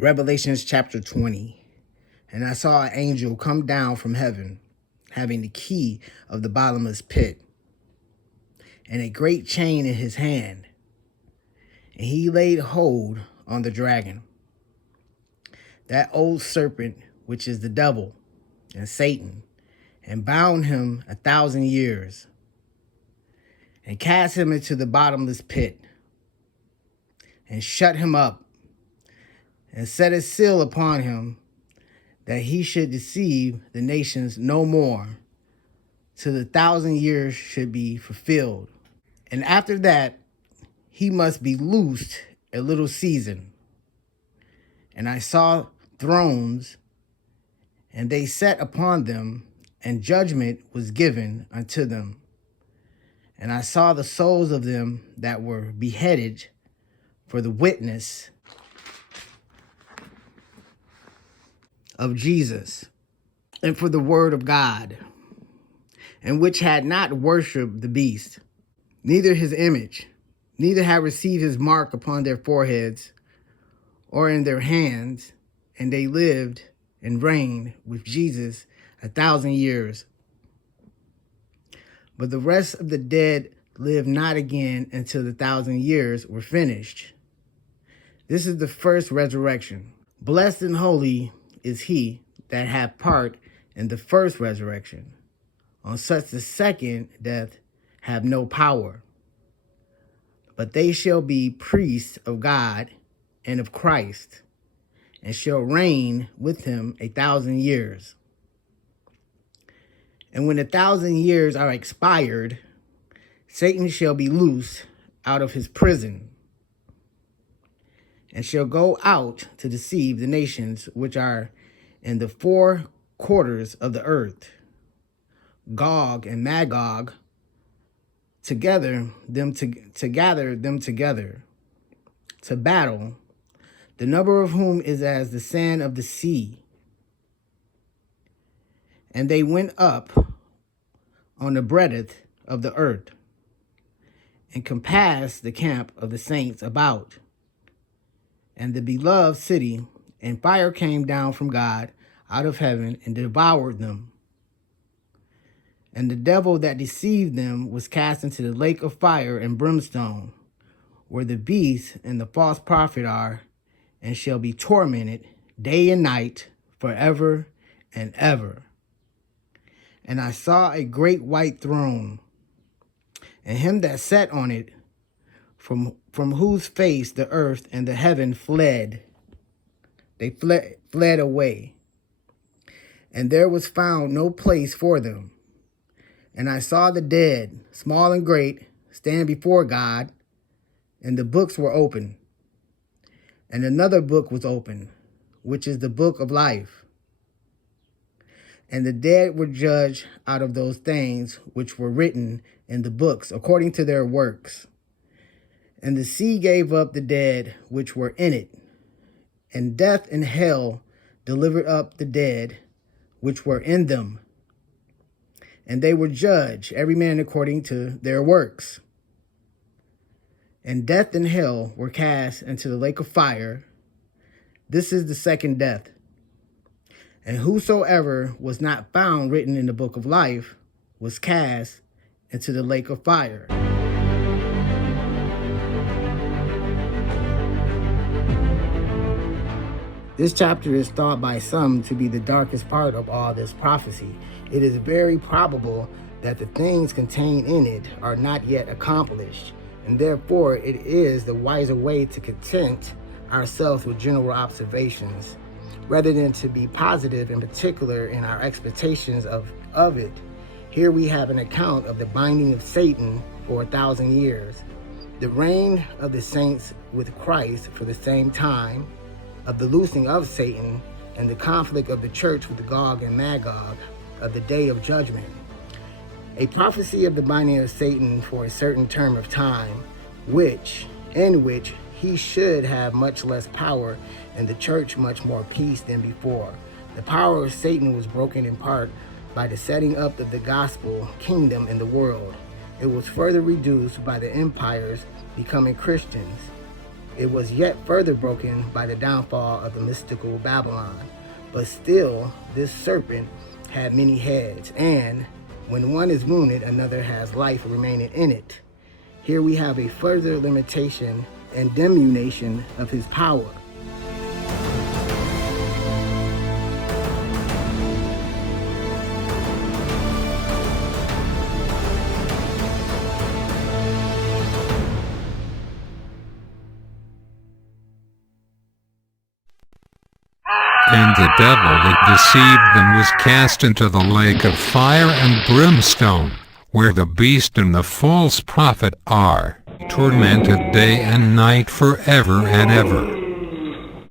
Revelations chapter 20. And I saw an angel come down from heaven, having the key of the bottomless pit, and a great chain in his hand. And he laid hold on the dragon, that old serpent, which is the devil and Satan, and bound him 1,000 years, and cast him into the bottomless pit, and shut him up, and set a seal upon him, that he should deceive the nations no more, till the 1,000 years should be fulfilled. And after that, he must be loosed a little season. And I saw thrones, and they sat upon them, and judgment was given unto them. And I saw the souls of them that were beheaded for the witness of Jesus, and for the word of God, and which had not worshipped the beast, neither his image, neither had received his mark upon their foreheads or in their hands, and they lived and reigned with Jesus 1,000 years. But the rest of the dead lived not again until the 1,000 years were finished. This is the first resurrection. Blessed and holy is he that hath part in the first resurrection. On such the second death have no power, but they shall be priests of God and of Christ, and shall reign with him 1,000 years. And when 1,000 years are expired, Satan shall be loosed out of his prison, and shall go out to deceive the nations which are in the four quarters of the earth, Gog and Magog, to gather them together to battle, the number of whom is as the sand of the sea. And they went up on the breadth of the earth, and compassed the camp of the saints about, and the beloved city, and fire came down from God out of heaven and devoured them. And the devil that deceived them was cast into the lake of fire and brimstone, where the beast and the false prophet are, and shall be tormented day and night forever and ever. And I saw a great white throne, and him that sat on it, from whose face the earth and the heaven fled. They fled away, and there was found no place for them. And I saw the dead, small and great, stand before God, and the books were open. And another book was opened, which is the book of life. And the dead were judged out of those things which were written in the books according to their works. And the sea gave up the dead which were in it, and death and hell delivered up the dead which were in them. And they were judged, every man according to their works. And death and hell were cast into the lake of fire. This is the second death. And whosoever was not found written in the book of life was cast into the lake of fire. This chapter is thought by some to be the darkest part of all this prophecy. It is very probable that the things contained in it are not yet accomplished, and therefore it is the wiser way to content ourselves with general observations, rather than to be positive and particular in our expectations of it. Here we have an account of the binding of Satan for 1,000 years, the reign of the saints with Christ for the same time, of the loosing of Satan, and the conflict of the church with Gog and Magog, of the day of judgment. A prophecy of the binding of Satan for a certain term of time, in which he should have much less power, and the church much more peace than before. The power of Satan was broken in part by the setting up of the gospel kingdom in the world. It was further reduced by the empires becoming Christians. It was yet further broken by the downfall of the mystical Babylon. But still, this serpent had many heads, and when one is wounded, another has life remaining in it. Here we have a further limitation and diminution of his power. And the devil that deceived them was cast into the lake of fire and brimstone, where the beast and the false prophet are, tormented day and night forever and ever.